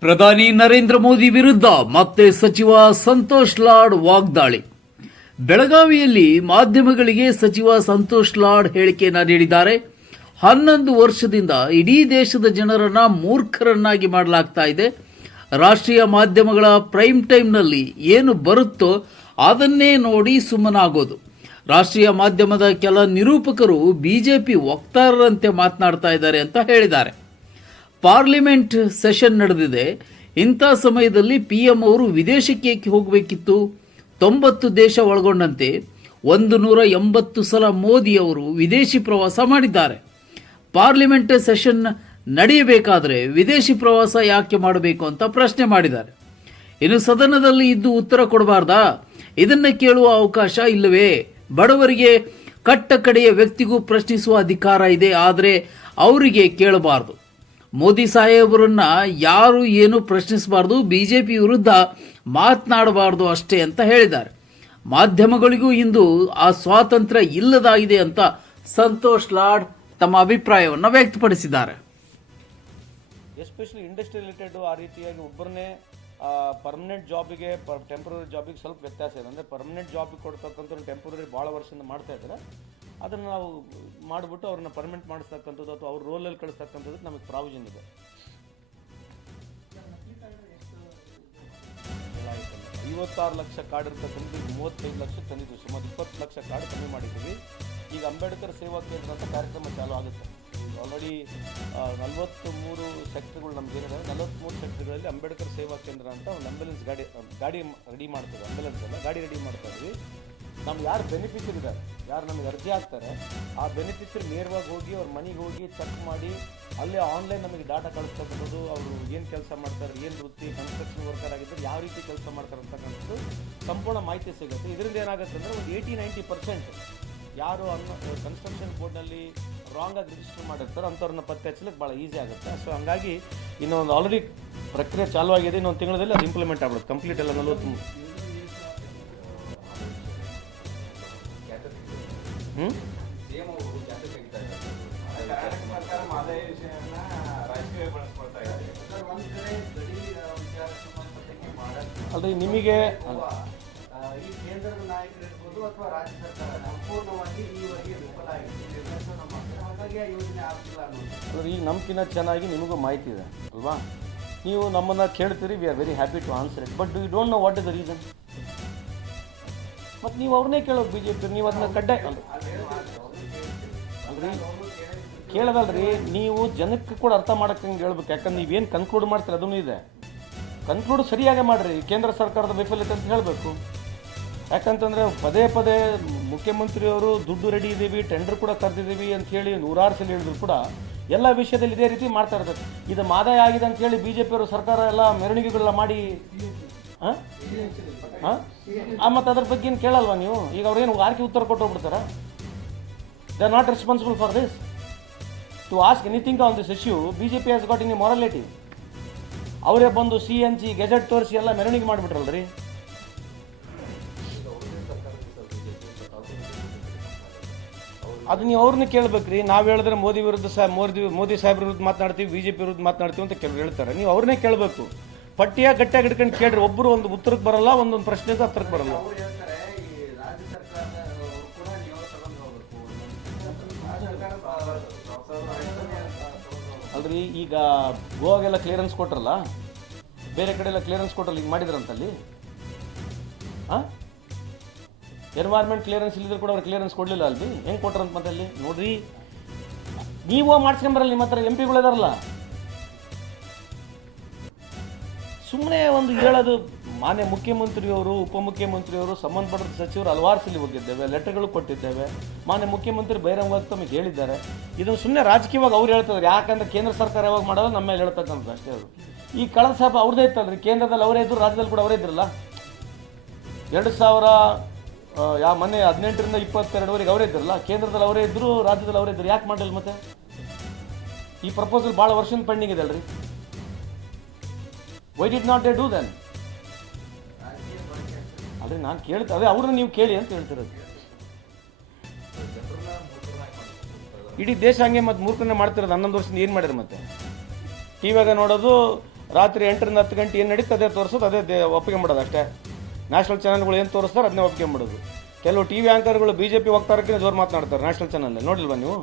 ಪ್ರಧಾನಿ ನರೇಂದ್ರ ಮೋದಿ ವಿರುದ್ಧ ಮತ್ತೆ ಸಚಿವ ಸಂತೋಷ್ ಲಾಡ್ ವಾಗ್ದಾಳಿ. ಬೆಳಗಾವಿಯಲ್ಲಿ ಮಾಧ್ಯಮಗಳಿಗೆ ಸಚಿವ ಸಂತೋಷ್ ಲಾಡ್ ಹೇಳಿಕೆಯನ್ನು ನೀಡಿದ್ದಾರೆ. ಹನ್ನೊಂದು ವರ್ಷದಿಂದ ಇಡೀ ದೇಶದ ಜನರನ್ನ ಮೂರ್ಖರನ್ನಾಗಿ ಮಾಡಲಾಗ್ತಾ ಇದೆ. ರಾಷ್ಟ್ರೀಯ ಮಾಧ್ಯಮಗಳ ಪ್ರೈಮ್ ಟೈಮ್ನಲ್ಲಿ ಏನು ಬರುತ್ತೋ ಅದನ್ನೇ ನೋಡಿ ಸುಮ್ಮನಾಗೋದು. ರಾಷ್ಟ್ರೀಯ ಮಾಧ್ಯಮದ ಕೆಲ ನಿರೂಪಕರು ಬಿಜೆಪಿ ವಕ್ತಾರರಂತೆ ಮಾತನಾಡ್ತಾ ಇದ್ದಾರೆ ಅಂತ ಹೇಳಿದ್ದಾರೆ. ಪಾರ್ಲಿಮೆಂಟ್ ಸೆಷನ್ ನಡೆದಿದೆ. ಇಂಥ ಸಮಯದಲ್ಲಿ ಪಿ ಎಂ ಅವರು ವಿದೇಶಕ್ಕೆ ಹೋಗಬೇಕಿತ್ತು? ತೊಂಬತ್ತು ದೇಶ ಒಳಗೊಂಡಂತೆ ಒಂದು ನೂರ ಎಂಬತ್ತು ಸಲ ಮೋದಿ ಅವರು ವಿದೇಶಿ ಪ್ರವಾಸ ಮಾಡಿದ್ದಾರೆ. ಪಾರ್ಲಿಮೆಂಟ್ ಸೆಷನ್ ನಡೆಯಬೇಕಾದರೆ ವಿದೇಶಿ ಪ್ರವಾಸ ಯಾಕೆ ಮಾಡಬೇಕು ಅಂತ ಪ್ರಶ್ನೆ ಮಾಡಿದ್ದಾರೆ. ಇನ್ನು ಸದನದಲ್ಲಿ ಇದ್ದು ಉತ್ತರ ಕೊಡಬಾರ್ದಾ? ಇದನ್ನು ಕೇಳುವ ಅವಕಾಶ ಇಲ್ಲವೇ? ಬಡವರಿಗೆ ಕಟ್ಟ ಕಡೆಯ ವ್ಯಕ್ತಿಗೂ ಪ್ರಶ್ನಿಸುವ ಅಧಿಕಾರ ಇದೆ, ಆದರೆ ಅವರಿಗೆ ಕೇಳಬಾರದು. ಮೋದಿ ಸಾಹೇಬರನ್ನ ಯಾರು ಏನು ಪ್ರಶ್ನಿಸಬಾರ್ದು ಪಿ ವಿರುದ್ಧ ಮಾತನಾಡಬಾರ್ದು ಅಷ್ಟೇ ಅಂತ ಹೇಳಿದ್ದಾರೆ. ಮಾಧ್ಯಮಗಳಿಗೂ ಇಂದು ಆ ಸ್ವಾತಂತ್ರ್ಯ ಇಲ್ಲದಾಗಿದೆ ಅಂತ ಸಂತೋಷ್ ಲಾಡ್ ತಮ್ಮ ಅಭಿಪ್ರಾಯವನ್ನು ವ್ಯಕ್ತಪಡಿಸಿದ್ದಾರೆ. ಎಸ್ಪೆಷಲಿ ಇಂಡಸ್ಟ್ರಿ ರಿಲೇಟೆಡ್ ಆ ರೀತಿಯಾಗಿ ಒಬ್ಬರನ್ನೇ ಪರ್ಮನೆಂಟ್ ಜಾಬಿಗೆ ಟೆಂಪ್ರರಿ ಜಾಬಿಗೆ ಸ್ವಲ್ಪ ವ್ಯತ್ಯಾಸ ಇದೆ. ಅಂದರೆ ಪರ್ಮನೆಂಟ್ ಜಾಬಿಗೆ ಕೊಡ್ತಕ್ಕಂಥ ಟೆಂಪ್ರರಿ ಭಾಳ ವರ್ಷದಿಂದ ಮಾಡ್ತಾ ಇದ್ದಾರೆ. ಅದನ್ನು ನಾವು ಮಾಡಿಬಿಟ್ಟು ಅವ್ರನ್ನ ಪರ್ಮನೆಂಟ್ ಮಾಡಿಸ್ತಕ್ಕಂಥದ್ದು ಅಥವಾ ಅವ್ರ ರೋಲಲ್ಲಿ ಕಳಿಸ್ತಕ್ಕಂಥದ್ದು ನಮಗೆ ಪ್ರಾವಿಷನ್ ಇದೆ. ಐವತ್ತಾರು ಲಕ್ಷ ಕಾರ್ಡ್ ಇರ್ತಕ್ಕಂಥ ಮೂವತ್ತೈದು ಲಕ್ಷ ತಂದಿದ್ದು ಸುಮಾರು ಇಪ್ಪತ್ತು ಲಕ್ಷ ಕಾರ್ಡ್ ಕಮ್ಮಿ ಮಾಡಿದ್ದೀವಿ. ಈಗ ಅಂಬೇಡ್ಕರ್ ಸೇವಾ ಕೇಂದ್ರ ಅಂತ ಕಾರ್ಯಕ್ರಮ ಚಾಲೂ ಆಗುತ್ತೆ. ಆಲ್ರೆಡಿ ನಲವತ್ತು ಮೂರು ಸೆಕ್ಟರ್ಗಳು ನಮ್ಗೆ ಏನಿದೆ ನಲವತ್ತ್ಮೂರು ಸೆಕ್ಟರ್ಗಳಲ್ಲಿ ಅಂಬೇಡ್ಕರ್ ಸೇವಾ ಕೇಂದ್ರ ಅಂತ ಒಂದು ಆಂಬುಲೆನ್ಸ್ ಗಾಡಿ ಗಾಡಿ ರೆಡಿ ಮಾಡ್ತೀವಿ ಆಂಬ್ಯುಲೆನ್ಸ್ ಎಲ್ಲ ಗಾಡಿ ರೆಡಿ ಮಾಡ್ತಾ ಇದ್ವಿ. ನಮ್ಗೆ ಯಾರು ಬೆನಿಫಿಟ್ ಇದ್ದಾರೆ? ಯಾರು ನಮಗೆ ಅರ್ಜಿ ಹಾಕ್ತಾರೆ, ಆ ಬೆನಿಫಿಷರಿ ನೇರವಾಗಿ ಹೋಗಿ ಅವ್ರ ಮನೆಗೆ ಹೋಗಿ ಚೆಕ್ ಮಾಡಿ, ಅಲ್ಲೇ ಆನ್ಲೈನ್ ನಮಗೆ ಡಾಟಾ ಕಳಿಸ್ತಕ್ಕಂಥದ್ದು ಅವರು ಏನು ಕೆಲಸ ಮಾಡ್ತಾರೆ, ಏನು ವೃತ್ತಿ ಕನ್ಸ್ಟ್ರಕ್ಷನ್ ವರ್ಕರ್ ಆಗಿದ್ದರೆ, ಯಾವ ರೀತಿ ಕೆಲಸ ಮಾಡ್ತಾರೆ ಅಂತಕ್ಕಂಥದ್ದು ಸಂಪೂರ್ಣ ಮಾಹಿತಿ ಸಿಗುತ್ತೆ. ಇದರಿಂದ ಏನಾಗುತ್ತೆ ಅಂದರೆ ಒಂದು ಏಯ್ಟಿ ನೈಂಟಿ ಪರ್ಸೆಂಟ್ ಯಾರು ಅನ್ನ ಕನ್ಸ್ಟ್ರಕ್ಷನ್ ಬೋರ್ಡ್ನಲ್ಲಿ ರಾಂಗಾಗಿ ರಿಜಿಸ್ಟರ್ ಮಾಡಿರ್ತಾರೆ ಅಂಥವ್ರನ್ನ ಪತ್ತೆ ಹಚ್ಚಲಿಕ್ಕೆ ಭಾಳ ಈಸಿ ಆಗುತ್ತೆ. ಸೊ ಹಂಗಾಗಿ ಇನ್ನೊಂದು ಆಲ್ರೆಡಿ ಪ್ರಕ್ರಿಯೆ ಚಾಲುವಾಗಿದೆ, ಇನ್ನೊಂದು ತಿಂಗಳಲ್ಲಿ ಅದು ಇಂಪ್ಲಿಮೆಂಟ್ ಆಗ್ಬಿಡುತ್ತೆ. ಕಂಪ್ಲೀಟ್ ಎಲ್ಲ ನಲವತ್ತು ಹ್ಞೂ ಅಲ್ರಿ, ನಿಮಗೆ ಈ ಈಗ ನಮ್ಗಿನ್ನ ಚೆನ್ನಾಗಿ ನಿಮಗೂ ಮಾಹಿತಿ ಇದೆ, ಅಲ್ವಾ? ನೀವು ನಮ್ಮನ್ನು ಕೇಳ್ತೀರಿ we are very happy to answer it but you don't know what is the reason ಮತ್ತು ನೀವು ಅವ್ರನ್ನೇ ಕೇಳೋದು ಬಿ ಜೆ ಪಿ ನೀವು ಅದನ್ನ ಕಡ್ಡಾಯ ಅಲ್ರಿ. ಕೇಳದಲ್ರಿ, ನೀವು ಜನಕ್ಕೆ ಕೂಡ ಅರ್ಥ ಮಾಡಕ್ಕೆ ಹಂಗೆ ಹೇಳ್ಬೇಕು. ಯಾಕಂದ್ರೆ ನೀವೇನು ಕನ್ಕ್ಲೂಡ್ ಮಾಡ್ತೀರ ಅದೂ ಇದೆ. ಕನ್ಕ್ಲೂಡ್ ಸರಿಯಾಗಿ ಮಾಡಿರಿ, ಕೇಂದ್ರ ಸರ್ಕಾರದ ವೈಫಲ್ಯತೆ ಅಂತ ಹೇಳಬೇಕು. ಯಾಕಂತಂದರೆ ಪದೇ ಪದೇ ಮುಖ್ಯಮಂತ್ರಿಯವರು ದುಡ್ಡು ರೆಡಿ ಇದ್ದೀವಿ ಟೆಂಡರ್ ಕೂಡ ಕರೆದಿದ್ದೀವಿ ಅಂತ ಹೇಳಿ ನೂರಾರು ಸಲ ಹೇಳಿದ್ರು ಕೂಡ ಎಲ್ಲ ವಿಷಯದಲ್ಲಿ ಇದೇ ರೀತಿ ಮಾಡ್ತಾ ಇರ್ತಾರೆ. ಇದು ಮಾದಾಯ ಆಗಿದೆ ಅಂತ ಹೇಳಿ ಬಿ ಜೆ ಪಿಯವರು ಸರ್ಕಾರ ಎಲ್ಲ ಮೆರವಣಿಗೆಗಳೆಲ್ಲ ಮಾಡಿ, ಹಾಂ? ಹಾಂ ಮತ್ತು ಅದ್ರ ಬಗ್ಗೆ ಏನು ಕೇಳಲ್ವಾ ನೀವು? ಈಗ ಅವ್ರೇನು ಆರ್ಕೆ ಉತ್ತರ ಕೊಟ್ಟು ಹೋಗ್ಬಿಡ್ತಾರ? They are not responsible for this to ask anything on this issue B J P has got in morality ಅವರೇ ಬಂದು ಸಿ ಎನ್ ಜಿ ಗೆಜೆಟ್ ತೋರಿಸಿ ಎಲ್ಲ ಮೆರವಣಿಗೆ ಮಾಡಿಬಿಟ್ರಲ್ರಿ? ಅದು ನೀವು ಅವ್ರನ್ನ ಕೇಳ್ಬೇಕ್ರಿ. ನಾವು ಹೇಳಿದ್ರೆ ಮೋದಿ ವಿರುದ್ಧ ಸಹ ಮೋದಿ ಮೋದಿ ಸಾಹೇಬ್ರ ವಿರುದ್ಧ ಮಾತನಾಡ್ತೀವಿ ಬಿ ಜೆ ವಿರುದ್ಧ ಮಾತನಾಡ್ತೀವಿ ಅಂತ ಕೆಲವ್ರು ಹೇಳ್ತಾರೆ. ನೀವು ಅವ್ರನ್ನೇ ಕೇಳಬೇಕು. ಪಟ್ಟಿಯ ಗಟ್ಟಿಯಾಗಿ ಹಿಡ್ಕೊಂಡು ಕೇಳ್ರಿ ಒಬ್ಬರು ಒಂದು ಉತ್ತರಕ್ಕೆ ಬರಲ್ಲ ಒಂದೊಂದು ಪ್ರಶ್ನೆಗೆ ಉತ್ತರಕ್ಕೆ ಬರಲ್ಲ. ಅವ್ರು ಹೇಳ್ತಾರೆ ಈ ರಾಜ್ಯ ಸರ್ಕಾರದವರು ಕೂಡ ನೀವು ತಗೊಂಡು ಹೋಗ್ಬೇಕು. ರಾಜ್ಯ ಸರ್ಕಾರ ಅಲ್ರಿ ಈಗ ಗೋವಾಗೆಲ್ಲ ಕ್ಲಿಯರೆನ್ಸ್ ಕೊಟ್ರಲ್ಲ? ಬೇರೆ ಕಡೆ ಎಲ್ಲ ಕ್ಲಿಯರೆನ್ಸ್ ಕೊಟ್ರಲ್ಲ ಈಗ ಮಾಡಿದ್ರಂತಲ್ಲಿ ಹಾಂ ಎನ್ವೈರ್ಮೆಂಟ್ ಕ್ಲಿಯರೆನ್ಸ್ ಇಲ್ಲಿದ್ರು ಕೂಡ ಅವ್ರು ಕ್ಲಿಯರೆನ್ಸ್ ಕೊಡಲಿಲ್ಲ ಅಲ್ಲಿ? ಹೆಂಗೆ ಕೊಟ್ರಂತ ಮತ್ತೆ ಅಲ್ಲಿ? ನೋಡ್ರಿ. ನೀವು ಮಾಡ್ಸ್ಕೊಂಬರಲ್ಲ ನಿಮ್ಮ ಹತ್ರ ಎಂ ಪಿಗಳಿದಾರಲ್ಲ ಸುಮ್ಮನೆ ಒಂದು ಹೇಳೋದು ಮಾನ್ಯ ಮುಖ್ಯಮಂತ್ರಿಯವರು, ಉಪಮುಖ್ಯಮಂತ್ರಿಯವರು ಸಂಬಂಧಪಟ್ಟ ಸಚಿವರು ಹಲವಾರು ಸಲ ಹೋಗಿದ್ದೇವೆ, ಲೆಟರ್ಗಳು ಕೊಟ್ಟಿದ್ದೇವೆ. ಮಾನ್ಯ ಮುಖ್ಯಮಂತ್ರಿ ಬಹಿರಂಗವಾಗಿ ತಮಗೆ ಹೇಳಿದ್ದಾರೆ. ಇದನ್ನು ಸುಮ್ಮನೆ ರಾಜಕೀಯವಾಗಿ ಅವ್ರು ಹೇಳ್ತಾರೆ ಯಾಕಂದ್ರೆ ಕೇಂದ್ರ ಸರ್ಕಾರ ಯಾವಾಗ ಮಾಡೋದು ನಮ್ಮ ಮೇಲೆ ಹೇಳ್ತಕ್ಕಂಥ ಅಷ್ಟೇ ಅವರು ಈ ಕಳೆದ ಸಾಪ ಅವ್ರದ್ದೇ ಇತ್ತಲ್ರಿ? ಕೇಂದ್ರದಲ್ಲಿ ಅವರೇ ಇದ್ರು, ರಾಜ್ಯದಲ್ಲಿ ಕೂಡ ಅವರೇ ಇದ್ರಲ್ಲ? ಎರಡು ಸಾವಿರ ಯಾವ ಮೊನ್ನೆ ಹದಿನೆಂಟರಿಂದ ಇಪ್ಪತ್ತೆರಡುವರೆಗೆ ಅವರೇ ಇದ್ರಲ್ಲ? ಕೇಂದ್ರದಲ್ಲಿ ಅವರೇ ಇದ್ದರು ರಾಜ್ಯದಲ್ಲಿ ಅವರೇ ಇದ್ದರು ಯಾಕೆ ಮಾಡಲಿಲ್ಲ ಮತ್ತೆ? ಈ ಪ್ರಪೋಸಲ್ ಭಾಳ ವರ್ಷದ ಪೆಂಡಿಂಗ್ ಇದೆ ಅಲ್ರಿ? Why did not they do then ಅದೇ ನಾನು ಕೇಳ್ತೆ ಅದೇ ಅವ್ರನ್ನ ನೀವು ಕೇಳಿ ಅಂತ ಹೇಳ್ತಿರೋದು. ಇಡೀ ದೇಶ ಹಂಗೆ ಮತ್ತೆ ಮೂರ್ಖನೆ ಮಾಡ್ತಿರೋದು ಹನ್ನೊಂದು ವರ್ಷದಿಂದ ಏನು ಮಾಡಿದ್ರು ಮತ್ತೆ? ಟಿವಿಯಾಗ ನೋಡೋದು ರಾತ್ರಿ ಎಂಟರಿಂದ ಹತ್ತು ಗಂಟೆ ಏನು ನಡೀತದೆ ಅದೇ ತೋರಿಸೋದು, ಅದೇ ದೇ ಒಪ್ಪಿಗೆ ಮಾಡೋದು ಅಷ್ಟೇ. ನ್ಯಾಷನಲ್ ಚಾನಲ್ಗಳು ಏನು ತೋರಿಸ್ತಾರೆ ಅದನ್ನೇ ಒಪ್ಪಿಗೆ ಮಾಡೋದು. ಕೆಲವು ಟಿ ವಿ ಆ್ಯಂಕರ್ಗಳು ಬಿ ಜೆ ಪಿ ಹೋಗ್ತಾರಕ್ಕಿಂತ ಜೋರು ಮಾತನಾಡ್ತಾರೆ ನ್ಯಾಷನಲ್ ಚಾನಲ್ ನೋಡಿಲ್ವಾ ನೀವು?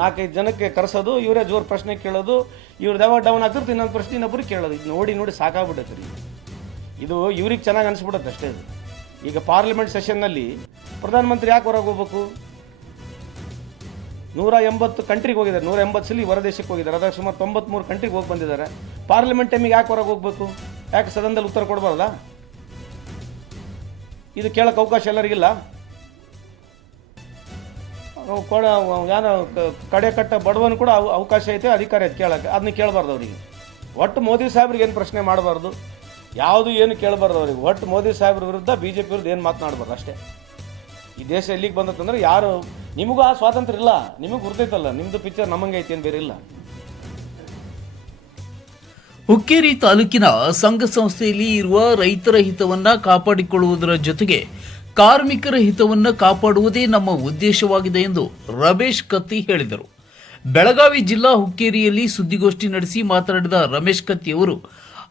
ನಾಲ್ಕೈದು ಜನಕ್ಕೆ ಕರೆಸೋದು, ಇವರೇ ಜೋರು ಪ್ರಶ್ನೆ ಕೇಳೋದು ಇವ್ರದ್ದು ಯಾವಾಗ ಡೌನ್ ಆಗ್ತಿರ್ತು ಇನ್ನೊಂದು ಪ್ರಶ್ನೆ ಇನ್ನೊಬ್ಬರು ಕೇಳೋದು. ಇದು ನೋಡಿ ನೋಡಿ ಸಾಕಾಗ್ಬಿಟ್ಟೈತೆ ರೀ ಇದು ಇವ್ರಿಗೆ ಚೆನ್ನಾಗಿ ಅನಿಸ್ಬಿಡುತ್ತೆ ಅಷ್ಟೇ ಇದು. ಈಗ ಪಾರ್ಲಿಮೆಂಟ್ ಸೆಷನ್ನಲ್ಲಿ ಪ್ರಧಾನಮಂತ್ರಿ ಯಾಕೆ ಹೊರಗೆ ಹೋಗ್ಬೇಕು? ನೂರ ಎಂಬತ್ತು ಕಂಟ್ರಿಗೆ ಹೋಗಿದ್ದಾರೆ. ನೂರ ಎಂಬತ್ತು ಸಲ ಹೊರದೇಶಕ್ಕೆ ಹೋಗಿದ್ದಾರೆ. ಅದಾಗ ಸುಮಾರು ತೊಂಬತ್ತ್ಮೂರು ಕಂಟ್ರಿಗೆ ಹೋಗಿ ಬಂದಿದ್ದಾರೆ. ಪಾರ್ಲಿಮೆಂಟ್ ಟೈಮಿಗೆ ಯಾಕೆ ಹೊರಗೆ ಹೋಗ್ಬೇಕು? ಯಾಕೆ ಸದನದಲ್ಲಿ ಉತ್ತರ ಕೊಡಬಾರ್ದಾ? ಇದು ಕೇಳೋಕೆ ಅವಕಾಶ ಎಲ್ಲರಿಗಿಲ್ಲ. ಕೊಡ ಏನೋ ಕ- ಕಡೆ ಕಟ್ಟ ಬಡವನು ಕೂಡ ಅವ- ಅವಕಾಶ ಐತೆ, ಅಧಿಕಾರಿ ಐತೆ ಕೇಳಕ್ಕೆ. ಅದನ್ನ ಕೇಳಬಾರ್ದು ಅವರಿಗೆ. ಒಟ್ಟು ಮೋದಿ ಸಾಹೇಬ್ರಿಗೆ ಏನು ಪ್ರಶ್ನೆ ಮಾಡಬಾರ್ದು? ಯಾವುದು ಏನು ಕೇಳಬಾರ್ದು ಅವ್ರಿಗೆ. ಒಟ್ಟು ಮೋದಿ ಸಾಹೇಬ್ರ ವಿರುದ್ಧ ಬಿ ಜೆ ಪಿ ಏನು ಮಾತನಾಡಬಾರ್ದು ಅಷ್ಟೇ. ಈ ದೇಶ ಎಲ್ಲಿಗೆ ಬಂದತ್ತಂದ್ರೆ ಯಾರು ನಿಮಗೂ ಆ ಸ್ವಾತಂತ್ರ್ಯ ಇಲ್ಲ. ನಿಮಗೆ ಗುರ್ತೈತಲ್ಲ. ನಿಮ್ಮದು ಪಿಕ್ಚರ್ ನಮ್ಮಂಗೆ ಐತಿ ಏನು ಬೇರೆ ಇಲ್ಲ. ಹುಕ್ಕೇರಿ ತಾಲೂಕಿನ ಸಂಘ ಸಂಸ್ಥೆಯಲ್ಲಿ ಇರುವ ರೈತರ ಹಿತವನ್ನ ಕಾಪಾಡಿಕೊಳ್ಳುವುದರ ಜೊತೆಗೆ ಕಾರ್ಮಿಕರ ಹಿತವನ್ನು ಕಾಪಾಡುವುದೇ ನಮ್ಮ ಉದ್ದೇಶವಾಗಿದೆ ಎಂದು ರಮೇಶ್ ಕತ್ತಿ ಹೇಳಿದರು. ಬೆಳಗಾವಿ ಜಿಲ್ಲಾ ಹುಕ್ಕೇರಿಯಲ್ಲಿ ಸುದ್ದಿಗೋಷ್ಠಿ ನಡೆಸಿ ಮಾತನಾಡಿದ ರಮೇಶ್ ಕತ್ತಿ ಅವರು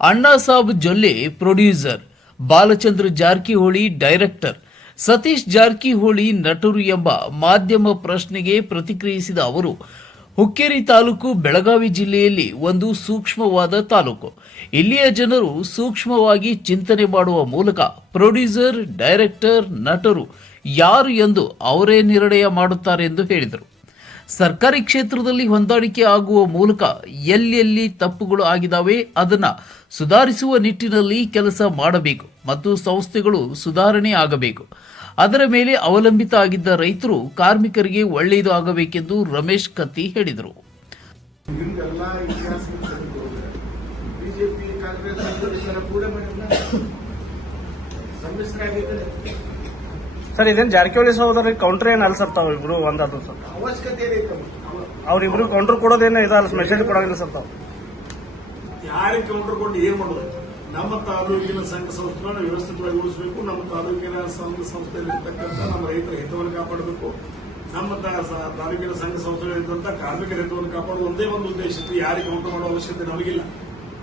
ಅಣ್ಣಾ ಸಾಬ್ ಜೊಲ್ಲೆ ಪ್ರೊಡ್ಯೂಸರ್, ಬಾಲಚಂದ್ರ ಜಾರಕಿಹೊಳಿ ಡೈರೆಕ್ಟರ್, ಸತೀಶ್ ಜಾರಕಿಹೊಳಿ ನಟರು ಎಂಬ ಮಾಧ್ಯಮ ಪ್ರಶ್ನೆಗೆ ಪ್ರತಿಕ್ರಿಯಿಸಿದ ಅವರು ಹುಕ್ಕೇರಿ ತಾಲೂಕು ಬೆಳಗಾವಿ ಜಿಲ್ಲೆಯಲ್ಲಿ ಒಂದು ಸೂಕ್ಷ್ಮವಾದ ತಾಲೂಕು. ಇಲ್ಲಿಯ ಜನರು ಸೂಕ್ಷ್ಮವಾಗಿ ಚಿಂತನೆ ಮಾಡುವ ಮೂಲಕ ಪ್ರೊಡ್ಯೂಸರ್, ಡೈರೆಕ್ಟರ್, ನಟರು ಯಾರು ಎಂದು ಅವರೇ ನಿರ್ಣಯ ಮಾಡುತ್ತಾರೆ ಎಂದು ಹೇಳಿದರು. ಸರ್ಕಾರಿ ಕ್ಷೇತ್ರದಲ್ಲಿ ಹೊಂದಾಣಿಕೆ ಆಗುವ ಮೂಲಕ ಎಲ್ಲೆಲ್ಲಿ ತಪ್ಪುಗಳು ಆಗಿದಾವೆ ಅದನ್ನ ಸುಧಾರಿಸುವ ನಿಟ್ಟಿನಲ್ಲಿ ಕೆಲಸ ಮಾಡಬೇಕು ಮತ್ತು ಸಂಸ್ಥೆಗಳು ಸುಧಾರಣೆ ಆಗಬೇಕು. ಅದರ ಮೇಲೆ ಅವಲಂಬಿತ ಆಗಿದ್ದ ರೈತರು ಕಾರ್ಮಿಕರಿಗೆ ಒಳ್ಳೆಯದು ಆಗಬೇಕೆಂದು ರಮೇಶ್ ಕತ್ತಿ ಹೇಳಿದರು. ಸರ ಇದೇನು ಜಾರಕಿಹೊಳಿ ಸಹೋದರ ಕೌಂಟರ್ ಏನು ಅಲ್ಲ ಸರ್ ತಾವು ಇಬ್ರು ಒಂದಾದ್ರು ಸರ್? ಅವಶ್ಯಕತೆ ಅವ್ರಿಬ್ರು ಕೌಂಟರ್ ಕೊಡೋದೇನು ಇದಲ್ಲ ಮೆಸೇಜ್ ಕೊಡೋಂಗಿಲ್ಲ ಸರ್ ತಾವು? ಯಾರಿಗೆ ಕೌಂಟರ್ ಕೊಟ್ಟು ಏನ್ ಮಾಡೋದು ನಮ್ಮ ತಾಲೂಕಿನ ಸಂಘ ಸಂಸ್ಥೆಗಳನ್ನ ವ್ಯವಸ್ಥಿತವಾಗಿ ಉಳಿಸಬೇಕು. ನಮ್ಮ ತಾಲೂಕಿನ ಸಂಘ ಸಂಸ್ಥೆಯಲ್ಲಿ ಇರ್ತಕ್ಕಂಥ ನಮ್ಮ ರೈತರ ಹಿತವನ್ನು ಕಾಪಾಡಬೇಕು. ನಮ್ಮ ತಾಲೂಕಿನ ಸಂಘ ಸಂಸ್ಥೆಗಳಿದ್ದಂಥ ಕಾರ್ಮಿಕರ ಹಿತವನ್ನು ಕಾಪಾಡುವ ಒಂದೇ ಒಂದು ಉದ್ದೇಶ. ಇತ್ತು ಯಾರಿಗೆ ಕೌಂಟರ್ ಮಾಡುವ ಅವಶ್ಯಕತೆ ನಮಗಿಲ್ಲ.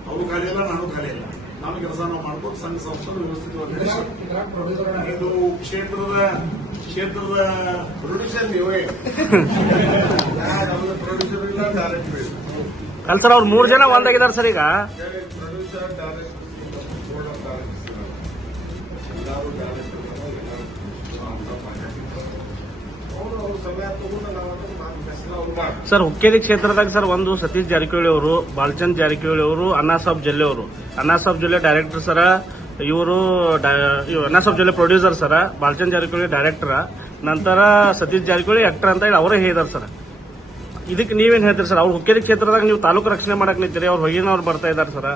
ಅವರು ಖಾಲಿ ಇಲ್ಲ ನಾನು ಖಾಲಿ ಇಲ್ಲ ನಮ್ಮ ಕೆಲಸ ನಾವು ಮಾಡ್ಕೊಂಡು ಸಂಘ ಸಂಸ್ಥೆಗಳು ವ್ಯವಸ್ಥಿತವಾಗಿ ಇದು ಕ್ಷೇತ್ರದ ಕ್ಷೇತ್ರದ ಪ್ರೊಡ್ಯೂಸರ್ ನೀವೇ ಪ್ರೊಡ್ಯೂಸರ್ ಇಲ್ಲ ಅಲ್ಲ ಸರ್ ಅವ್ರು ಮೂರು ಜನ ಒಂದಾಗಿದ್ದಾರೆ ಸರ್ ಈಗ? ಪ್ರೊಡ್ಯೂಸರ್ ಡೈರೆಕ್ಟರ್ ಸರ್ ಹುಕ್ಕೇರಿ ಕ್ಷೇತ್ರದಾಗ ಸರ್ ಒಂದು ಸತೀಶ್ ಜಾರಕಿಹೊಳಿ ಅವರು ಬಾಲಚಂದ್ ಜಾರಕಿಹೊಳಿ ಅವರು ಅಣ್ಣಾಸಾಬ್ ಜಲ್ಲೆ ಅವರು. ಅಣ್ಣಾಸಾಬ್ ಜಲ್ಲೆ ಡೈರೆಕ್ಟರ್ ಸರ ಇವರು Annasaab Jolle producer sir Balachand Jarkiholi director ನಂತರ ಸತೀಶ್ ಜಾರಕಿಹೊಳಿ ಆಕ್ಟರ್ ಅಂತ ಹೇಳಿ ಅವರೇ ಹೇಳಿದಾರೆ ಸರ್. ಇದಕ್ಕೆ ನೀವೇನು ಹೇಳ್ತೀರಿ ಸರ್? ಅವ್ರು ಹುಕ್ಕೇರಿ ಕ್ಷೇತ್ರದಾಗ ನೀವು ತಾಲೂಕು ರಕ್ಷಣೆ ಮಾಡಕ್ ನಿಂತೀರಿ ಅವ್ರು ಹೊಯ್ಯನವ್ರು ಬರ್ತಾ ಇದ್ದಾರೆ ಸರ್.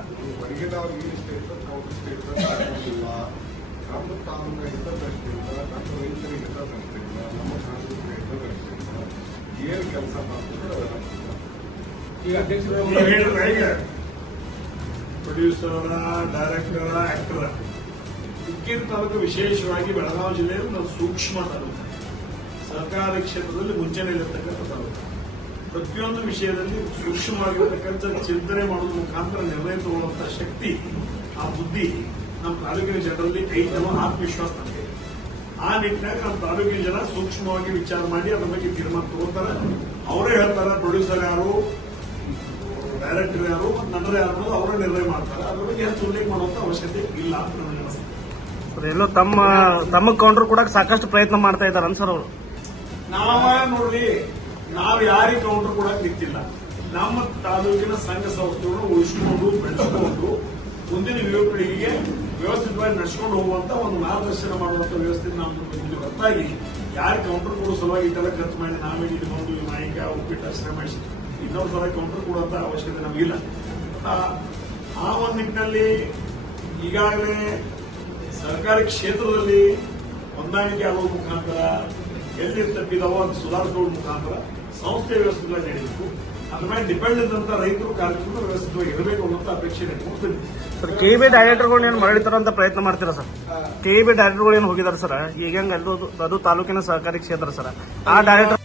ಕೆಲಸ ಈಗ ಪ್ರೊಡ್ಯೂಸರ್ ಡೈರೆಕ್ಟರ್ ತಾಲೂಕು ವಿಶೇಷವಾಗಿ ಬೆಳಗಾವಿ ಜಿಲ್ಲೆಯಲ್ಲಿ ನಾವು ಸೂಕ್ಷ್ಮ ತಾಲೂಕು. ಸರ್ಕಾರಿ ಕ್ಷೇತ್ರದಲ್ಲಿ ಮುಂಚೆನೆಯಲ್ಲಿರ್ತಕ್ಕಂಥ ತಾಲೂಕು. ಪ್ರತಿಯೊಂದು ವಿಷಯದಲ್ಲಿ ಸೂಕ್ಷ್ಮವಾಗಿರ್ತಕ್ಕಂಥ ಚಿಂತನೆ ಮಾಡೋದ್ರ ಮುಖಾಂತರ ನಿರ್ಣಯ ತಗೊಳ್ಳುವಂಥ ಶಕ್ತಿ, ಆ ಬುದ್ಧಿ ನಮ್ಮ ತಾಲೂಕಿನ ಜನರಲ್ಲಿ ಐದು ಆತ್ಮವಿಶ್ವಾಸ ನಮಗೆ. ಆ ನಿಟ್ಟಿನಾಗ ನಮ್ಮ ತಾಲೂಕಿನ ಜನ ಸೂಕ್ಷ್ಮವಾಗಿ ವಿಚಾರ ಮಾಡಿ ಅದರ ಬಗ್ಗೆ ತೀರ್ಮಾನ ತಗೋತಾರೆ. ಅವರೇ ಹೇಳ್ತಾರೆ ಪ್ರೊಡ್ಯೂಸರ್ ಯಾರು ಡೈರೆಕ್ಟರ್ ಯಾರು ಮತ್ತು ನಟರು ಯಾರು ಅನ್ನೋದು ಅವರೇ ನಿರ್ಣಯ ಮಾಡ್ತಾರೆ. ಅದ್ರ ಬಗ್ಗೆ ಹೆಚ್ಚು ಉಲ್ಲೇಖ ಮಾಡುವಂತ ಅವಶ್ಯಕತೆ ಇಲ್ಲ ಅಂತ ನನಗೆ ಅನಿಸುತ್ತೆ. ಎಲ್ಲೋ ತಮ್ಮ ತಮ್ಮ ಕೌಂಟರ್ ಕೂಡ ಸಾಕಷ್ಟು ಪ್ರಯತ್ನ ಮಾಡ್ತಾ ಇದ್ದಾರೆ ಸರ್ ಅವರು. ನಾವ ನೋಡ್ರಿ ನಾವು ಯಾರಿಗೆ ಕೌಂಟರ್ ಕೂಡ ನಿಂತಿಲ್ಲ ನಮ್ಮ ತಾಲೂಕಿನ ಸಂಘ ಸಂಸ್ಥೆಗಳನ್ನು ಉಳಿಸಿಕೊಂಡು ಬೆಳೆಸಿಕೊಂಡು ಮುಂದಿನ ಯುವ ಪೀಳಿಗೆಗೆ ವ್ಯವಸ್ಥಿತವಾಗಿ ನಡೆಸ್ಕೊಂಡು ಹೋಗುವಂತ ಒಂದು ಮಾರ್ಗದರ್ಶನ ಮಾಡುವಂತ ವ್ಯವಸ್ಥೆ ನಾವು ಮುಂದೆ ಹೊರತಾಗಿ ಯಾರು ಕೌಂಟರ್ ಕೊಡೋ ಸಲುವಾಗಿ ಇದೆಲ್ಲ ಖರ್ಚು ಮಾಡಿ ನಾವೇ ಇಲ್ಲಿ ಬಂದು ನಾಯಕ ಉಪ್ಪಿಟ್ಟು ಶ್ರಮಿಸಿ ಇನ್ನೊಂದು ಸಲ ಕೌಂಟರ್ ಕೊಡುವಂತ ಅವಶ್ಯಕತೆ ನಮಗಿಲ್ಲ. ಆ ಒಂದು ನಿಟ್ಟಿನಲ್ಲಿ ಈಗಾಗಲೇ ಸರ್ಕಾರಿ ಕ್ಷೇತ್ರದಲ್ಲಿ ಹೊಂದಾಣಿಕೆ ಆಗುವ ಮುಖಾಂತರ ಎಲ್ಲಿ ತಪ್ಪಿದವೋ ಅದು ಸುಧಾರಿಸುವ ಮುಖಾಂತರ ಸಂಸ್ಥೆ ವ್ಯವಸ್ಥೆಗಳ ನಡೀಬೇಕು ಅದ್ರ ಮೇಲೆ ಡಿಪೆಂಡ್ ಇದ್ದಂತ ರೈತರು ಕಾರ್ಮಿಕರು ವ್ಯವಸ್ಥಿತವಾಗಿ ಇರಬೇಕು ಅನ್ನೋಂಥ ಅಪೇಕ್ಷೆ ಇಟ್ಕೊಂಡು ಸರ್ ಕೆ ಬಿ ಡೈರೆಕ್ಟರ್ಗಳು ಏನು ಮರಳಿತಾರ ಅಂತ ಪ್ರಯತ್ನ ಮಾಡ್ತೀರಾ ಸರ್? ಕೆ ಬಿ ಡೈರೆಕ್ಟರ್ಗಳು ಏನು ಹೋಗಿದಾರೆ ಸರ್? ಈಗ ಹೆಂಗ್ ಅದು ಅದು ತಾಲೂಕಿನ ಸಹಕಾರಿ ಕ್ಷೇತ್ರ ಸರ್. ಆ ಡೈರೆಕ್ಟರ್